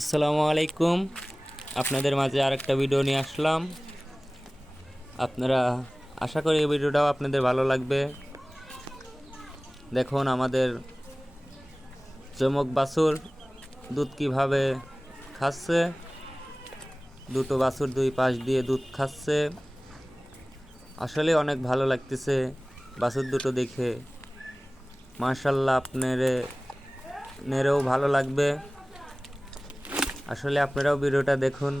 আসসালামু আলাইকুম। আপনাদের মাঝে আরেকটা ভিডিও নিয়ে আসলাম। আপনারা আশা করি এই ভিডিওটাও আপনাদের ভালো লাগবে। দেখুন আমাদের চমক বাছুর দুধ কিভাবে খাচ্ছে। দুটো বাছুর দুই পাশ দিয়ে দুধ খাচ্ছে। আসলে অনেক ভালো লাগতেছে বাছুর দুটো দেখে। মাশাআল্লাহ, আপনাদেরও ভালো লাগবে। আসলে আপনারাও ভিডিওটা দেখুন।